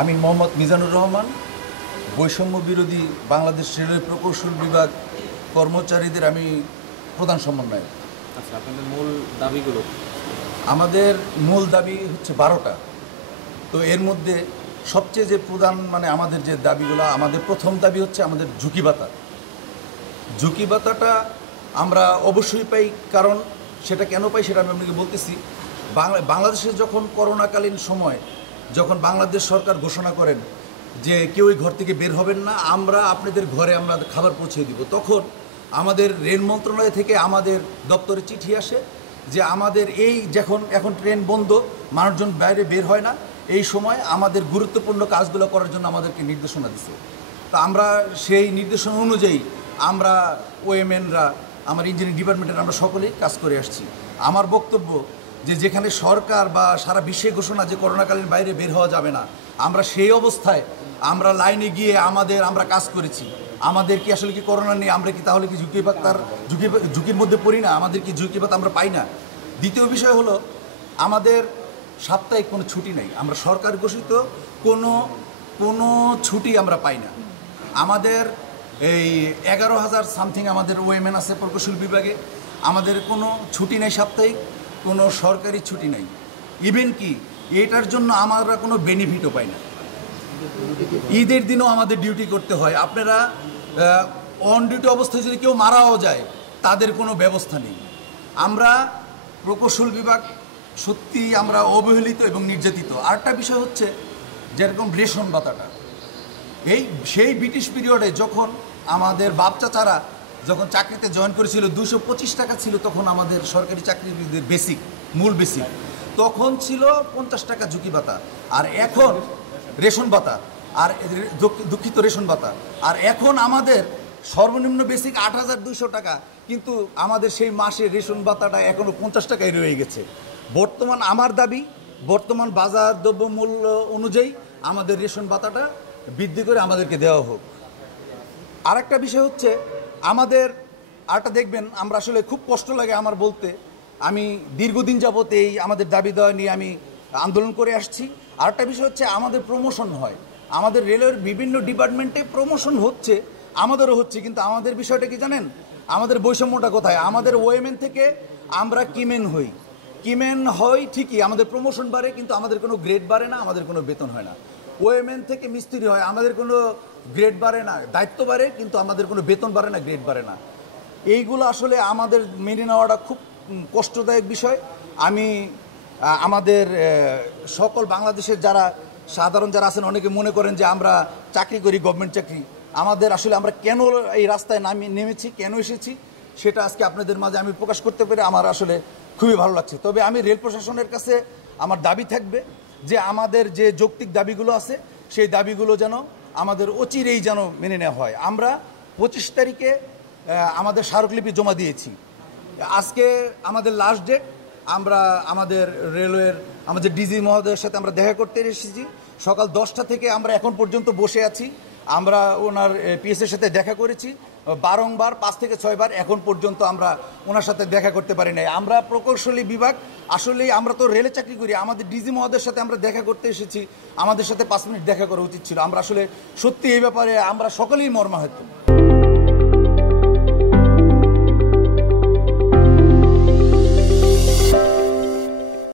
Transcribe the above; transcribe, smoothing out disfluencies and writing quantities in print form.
আমি মোহাম্মদ মিজানুর রহমান, বৈষম্য বিরোধী বাংলাদেশ রেলওয়ে প্রকৌশল বিভাগ কর্মচারীদের আমি প্রধান সমন্বয়ক। আচ্ছা, আপনাদের মূল দাবিগুলো? আমাদের মূল দাবি হচ্ছে 12টা। তো এর মধ্যে সবচেয়ে যে প্রধান আমাদের যে দাবিগুলো, আমাদের প্রথম দাবি হচ্ছে আমাদের ঝুঁকি ভাতা। ঝুঁকি ভাতাটা আমরা অবশ্যই পাই, কারণ সেটা কেন পাই সেটা আমি আপনাকে বলতেছি। বাংলাদেশে যখন করোনাকালীন সময় যখন বাংলাদেশ সরকার ঘোষণা করেন যে কেউই ঘর থেকে বের হবেন না, আমরা আপনাদের ঘরে আমরা খাবার পৌঁছে দিব, তখন আমাদের রেল মন্ত্রণালয় থেকে আমাদের দপ্তরে চিঠি আসে যে আমাদের এখন ট্রেন বন্ধ, মানুষজন বাইরে বের হয় না, এই সময় আমাদের গুরুত্বপূর্ণ কাজগুলো করার জন্য আমাদেরকে নির্দেশনা দিচ্ছে। তো আমরা সেই নির্দেশনা অনুযায়ী আমরা ওএমএনরা, আমার ইঞ্জিনিয়ারিং ডিপার্টমেন্টের আমরা সকলেই কাজ করে আসছি। আমার বক্তব্য যে যেখানে সরকার বা সারা বিশ্বে ঘোষণা যে করোনাকালীন বাইরে বের হওয়া যাবে না, আমরা সেই অবস্থায় আমরা লাইনে গিয়ে আমরা কাজ করেছি। আমাদের কি আসলে কি করোনা নেই? আমরা কি তাহলে কি ঝুঁকির মধ্যে পড়ি না? আমাদের কি ঝুঁকি ভাতা আমরা পাই না? দ্বিতীয় বিষয় হলো আমাদের সাপ্তাহিক কোনো ছুটি নেই। আমরা সরকার ঘোষিত কোনো ছুটি আমরা পাই না। আমাদের এই 11,000 সামথিং আমাদের ওএমএন আছে প্রকৌশল বিভাগে। আমাদের কোনো ছুটি নেই, সাপ্তাহিক কোনো সরকারি ছুটি নেই। ইভেন কি এটার জন্য আমরা কোনো বেনিফিটও পাই না। ঈদের দিনও আমাদের ডিউটি করতে হয়। আপনারা অন ডিউটি অবস্থায় যদি কেউ মারাও যায়, তাদের কোনো ব্যবস্থা নেই। আমরা প্রকৌশল বিভাগ সত্যি আমরা অবহেলিত এবং নির্যাতিত। আরেকটা বিষয় হচ্ছে যেরকম রেশন ভাতাটা, সেই ব্রিটিশ পিরিয়ডে যখন আমাদের বাপ চাচারা যখন চাকরিতে জয়েন করেছিল 225 টাকা ছিল তখন আমাদের সরকারি চাকরির মূল বেসিক, তখন ছিল 50 টাকা ঝুঁকি ভাতা, আর এখন রেশন ভাতা, আর দুঃখিত রেশন ভাতা, আর এখন আমাদের সর্বনিম্ন বেসিক 8,200 টাকা, কিন্তু আমাদের সেই মাসে রেশন ভাতাটা এখনও 50 টাকায় রয়ে গেছে। আমার দাবি বর্তমান বাজার দ্রব্যমূল্য অনুযায়ী আমাদের রেশন ভাতাটা বৃদ্ধি করে আমাদেরকে দেওয়া হোক। আরেকটা বিষয় হচ্ছে আমাদের দেখবেন, আমরা আসলে খুব কষ্ট লাগে আমার বলতে, আমি দীর্ঘদিন যাবত আমাদের দাবি দেওয়া নিয়ে আমি আন্দোলন করে আসছি। আরেকটা বিষয় হচ্ছে আমাদের প্রমোশন হয়, আমাদের রেলের বিভিন্ন ডিপার্টমেন্টে প্রমোশন হচ্ছে, আমাদেরও হচ্ছে, কিন্তু আমাদের বিষয়টা কি জানেন? আমাদের বৈষম্যটা কোথায়? আমাদের ওএমএন থেকে আমরা কিমেন হই ঠিকই, আমাদের প্রমোশন বাড়ে, কিন্তু আমাদের কোনো গ্রেড বাড়ে না, আমাদের কোনো বেতন হয় না। ওএমএন থেকে মিস্ত্রি হয়, আমাদের কোনো গ্রেড বাড়ে না, দায়িত্ব বাড়ে, কিন্তু আমাদের কোনো বেতন বাড়ে না, গ্রেড বাড়ে না। এইগুলো আসলে আমাদের মেনে নেওয়াটা খুব কষ্টদায়ক বিষয়। আমি আমাদের সকল বাংলাদেশের সাধারণ যারা আছেন, অনেকে মনে করেন যে আমরা চাকরি করি, গভর্নমেন্ট চাকরি। আমরা কেন এই রাস্তায় নেমেছি, কেন এসেছি, সেটা আজকে আপনাদের মাঝে আমি প্রকাশ করতে পেরে আমার আসলে খুবই ভালো লাগছে। তবে আমি রেল প্রশাসনের কাছে আমার দাবি থাকবে যে আমাদের যে যৌক্তিক দাবিগুলো আছে সেই দাবিগুলো যেন আমাদের অচিরেই যেন মেনে নেওয়া হয়। আমরা 25 তারিখে আমাদের স্মারকলিপি জমা দিয়েছি। আজকে আমাদের লাস্ট ডেট। আমরা আমাদের রেলওয়ের আমাদের ডিজি মহোদয়ের সাথে আমরা দেখা করতে এসেছি। সকাল 10টা থেকে আমরা এখন পর্যন্ত বসে আছি। আমরা ওনার পিএসের সাথে দেখা করেছি বারংবার, 5 থেকে 6 বার, এখন পর্যন্ত আমরা ওনার সাথে দেখা করতে পারি নাই। আমরা প্রকৌশলী বিভাগ, আসলেই আমরা তো রেলে চাকরি করি, আমাদের ডিজি মহোদয়ের সাথে আমরা দেখা করতে এসেছি, আমাদের সাথে 5 মিনিট দেখা করা উচিত ছিল। আমরা আসলে সত্যি এই ব্যাপারে আমরা সকলেই মর্মাহত।